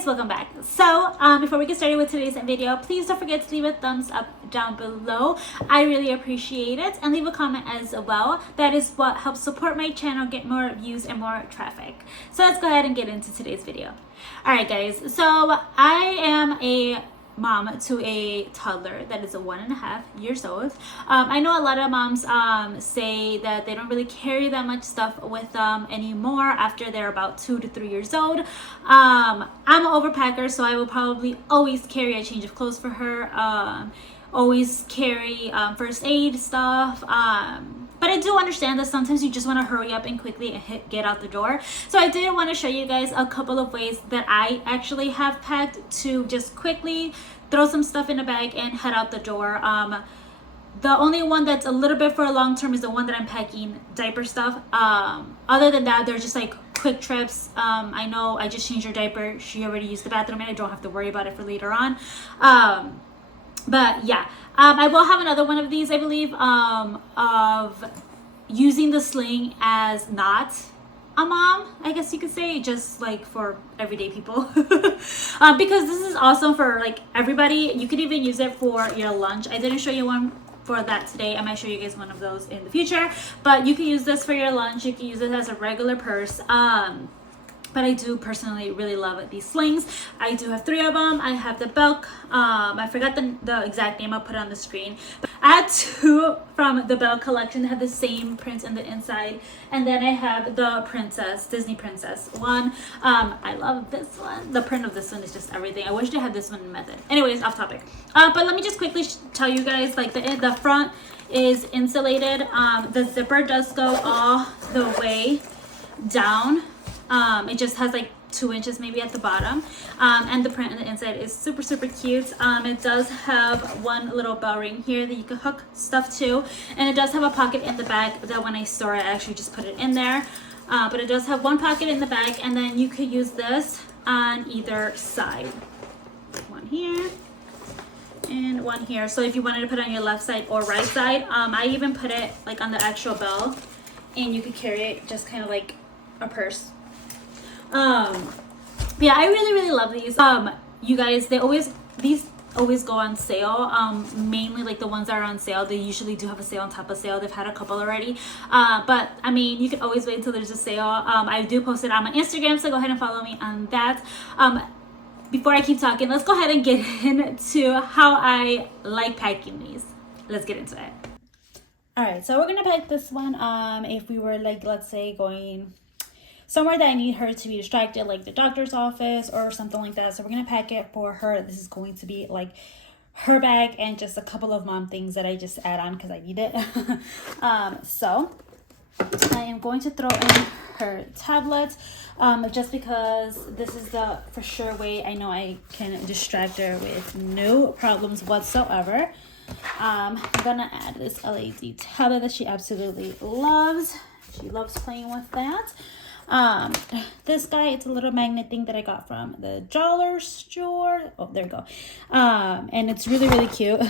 guys, welcome back. So before we get started with today's video, please don't forget to leave a thumbs up down below. I really appreciate it, and leave a comment as well. That is what helps support my channel get more views and more traffic. So let's go ahead and get into today's video. All right guys, so I am a mom to a toddler that is 1.5 years old. I know a lot of moms say that they don't really carry that much stuff with them anymore after they're about 2 to 3 years old. I'm an overpacker, so I will probably always carry a change of clothes for her, always carry first aid stuff. But I do understand that sometimes you just want to hurry up and quickly get out the door. So I did want to show you guys a couple of ways that I actually have packed to just quickly throw some stuff in a bag and head out the door. The only one that's a little bit for a long term is the one that I'm packing diaper stuff. Other than that, they're just like quick trips. I know I just changed her diaper. She already used the bathroom and I don't have to worry about it for later on. But yeah, I will have another one of these, I believe, of using the sling as not a mom, I guess you could say, just like for everyday people. Because this is awesome for like everybody. You could even use it for your lunch. I didn't show you one for that today. I might show you guys one of those in the future, but you can use this for your lunch. You can use it as a regular purse. But I do personally really love these slings. I do have 3 of them. I have the Belk. I forgot the exact name. I'll put it on the screen. But I had 2 from the Belk collection that have the same print on the inside. And then I have the Princess, Disney Princess one. I love this one. The print of this one is just everything. I wish they had this one in method. Anyways, off topic. But let me just quickly tell you guys, like the front is insulated. The zipper does go all the way down. It just has like 2 inches maybe at the bottom, and the print on the inside is super cute. It does have one little bell ring here that you can hook stuff to, and it does have a pocket in the back that when I store it I actually just put it in there, but it does have one pocket in the back, and then you could use this on either side, one here and one here. So if you wanted to put it on your left side or right side, I even put it like on the actual bell, and you could carry it just kind of like a purse. Yeah, I really love these. You guys, these always go on sale. Mainly like the ones that are on sale, they usually do have a sale on top of sale. They've had a couple already, but I mean, you can always wait until there's a sale. I do post it on my Instagram, so go ahead and follow me on that. Before I keep talking, let's go ahead and get into how I like packing these. Let's get into it. All right, so we're gonna pack this one. If we were like, let's say, going somewhere that I need her to be distracted, like the doctor's office or something like that. So we're gonna pack it for her. This is going to be like her bag and just a couple of mom things that I just add on because I need it. So I am going to throw in her tablet, just because this is the for sure way I know I can distract her with no problems whatsoever. I'm gonna add this LED tablet that she absolutely loves. She loves playing with that. This guy, it's a little magnet thing that I got from the dollar store. Oh, there we go. And it's really cute.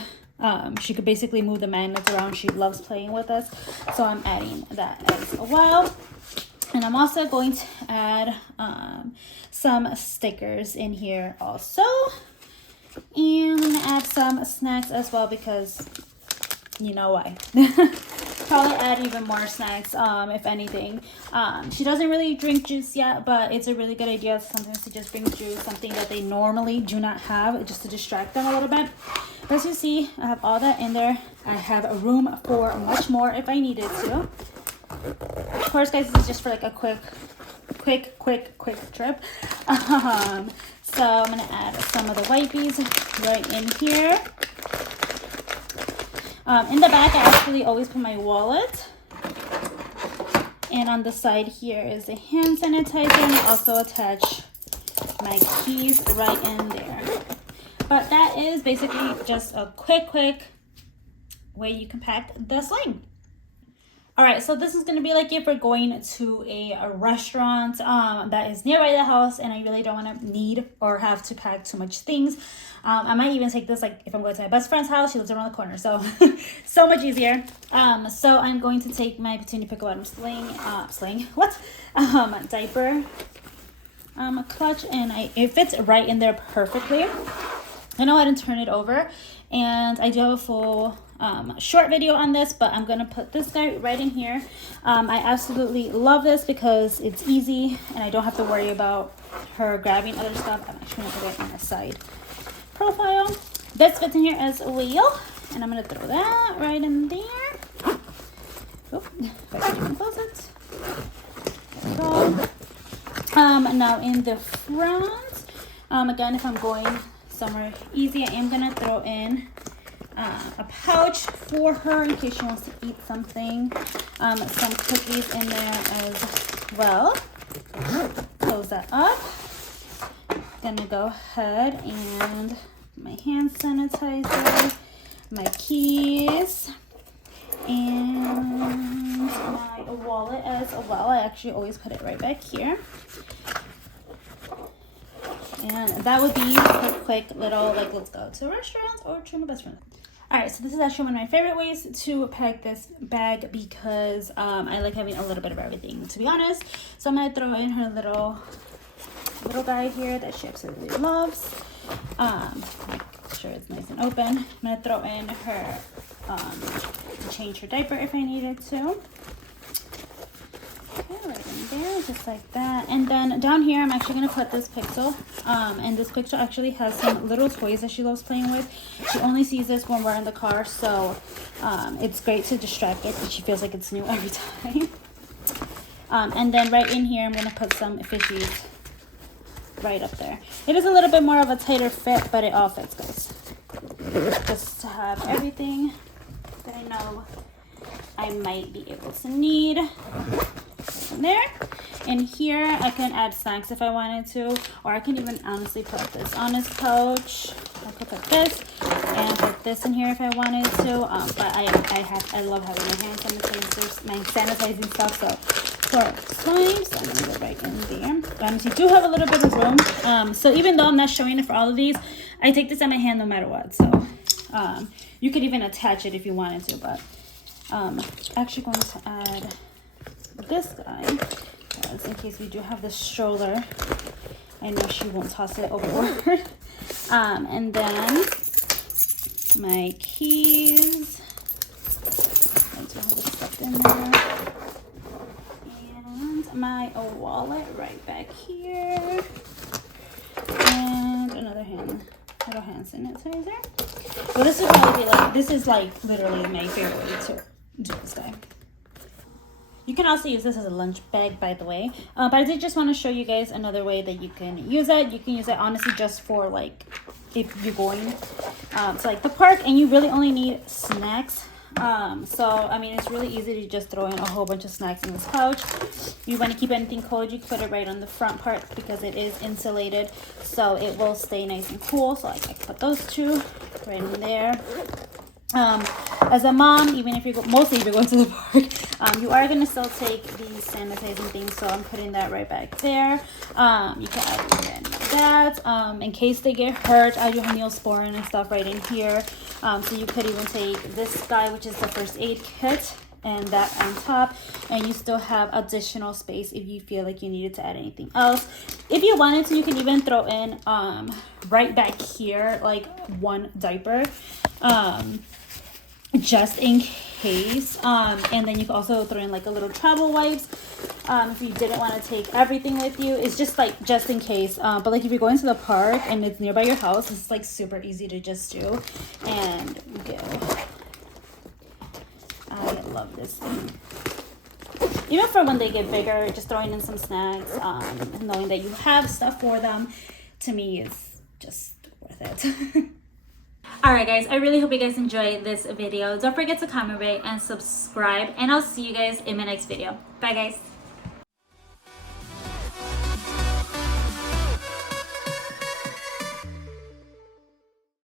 She could basically move the magnets around. She loves playing with us, so I'm adding that as well. And I'm also going to add some stickers in here also, and I'm gonna add some snacks as well because you know why. Probably add even more snacks, if anything. She doesn't really drink juice yet, but it's a really good idea sometimes to just bring juice, something that they normally do not have, just to distract them a little bit. But as you see, I have all that in there. I have a room for much more if I needed to. Of course, guys, this is just for like a quick trip. So I'm gonna add some of the wipes right in here. In the back, I actually always put my wallet. And on the side here is the hand sanitizer. And I also attach my keys right in there. But that is basically just a quick way you can pack the sling. All right, so this is going to be like if we're going to a restaurant that is nearby the house and I really don't want to need or have to pack too much things. I might even take this like if I'm going to my best friend's house. She lives around the corner, so so much easier. So I'm going to take my Petunia Pickle Bottom diaper, clutch, and it fits right in there perfectly. I know how to turn it over, and I do have a full short video on this, but I'm gonna put this guy right in here. I absolutely love this because it's easy and I don't have to worry about her grabbing other stuff. I'm actually gonna put it on the side profile. This fits in here as well, and I'm gonna throw that right in there. Oh, if I can even close it. There we go. Now in the front, again, if I'm going somewhere easy, I am gonna throw in a pouch for her in case she wants to eat something. Some cookies in there as well. Close that up. Gonna go ahead and my hand sanitizer, my keys, and my wallet as well. I actually always put it right back here. And that would be a quick little, like, let's go to a restaurant or to my best friend. All right, so this is actually one of my favorite ways to pack this bag because I like having a little bit of everything, to be honest. So I'm gonna throw in her little guy here that she absolutely loves. Make sure it's nice and open. I'm gonna throw in her to change her diaper if I needed to. Okay, right in there, just like that. And then down here, I'm actually going to put this Pixel. And this Pixel actually has some little toys that she loves playing with. She only sees this when we're in the car, so it's great to distract it because she feels like it's new every time. And then right in here, I'm going to put some fishies right up there. It is a little bit more of a tighter fit, but it all fits, guys. Just to have everything that I know I might be able to need. There, and here I can add snacks if I wanted to, or I can even honestly put this on this couch. I could put this and put this in here if I wanted to, but I love having my hand sanitizers, my sanitizing stuff, so for it's fine. So I'm gonna go right in there. So you do have a little bit of room, so even though I'm not showing it for all of these, I take this in my hand no matter what, so you could even attach it if you wanted to, but actually going to add this guy, because in case we do have the stroller, I know she won't toss it overboard. And then my keys, I do have this stuff in there, and my wallet right back here, and another little hand sanitizer. Well, this would probably be like, this is like literally my favorite way to do this guy. You can also use this as a lunch bag, by the way. But I did just want to show you guys another way that you can use it. You can use it honestly just for like if you're going to like the park and you really only need snacks. So I mean, it's really easy to just throw in a whole bunch of snacks in this pouch. If you want to keep anything cold, you can put it right on the front part because it is insulated, so it will stay nice and cool. So I can put those two right in there. As a mom, even if you're mostly if you're going to the park, you are going to still take these sanitizing things, so I'm putting that right back there. You can add even that in case they get hurt. I do have Neosporin and stuff right in here, so you could even take this guy, which is the first aid kit, and that on top, and you still have additional space if you feel like you needed to add anything else. If you wanted to, you can even throw in right back here like one diaper, just in case, and then you can also throw in like a little travel wipes if you didn't want to take everything with you. It's just like just in case, but like if you're going to the park and it's nearby your house, it's like super easy to just do and go. I love this thing. Even for when they get bigger, just throwing in some snacks, knowing that you have stuff for them, to me is just worth it. Alright guys, I really hope you guys enjoyed this video. Don't forget to comment, rate, and subscribe, and I'll see you guys in my next video. Bye guys.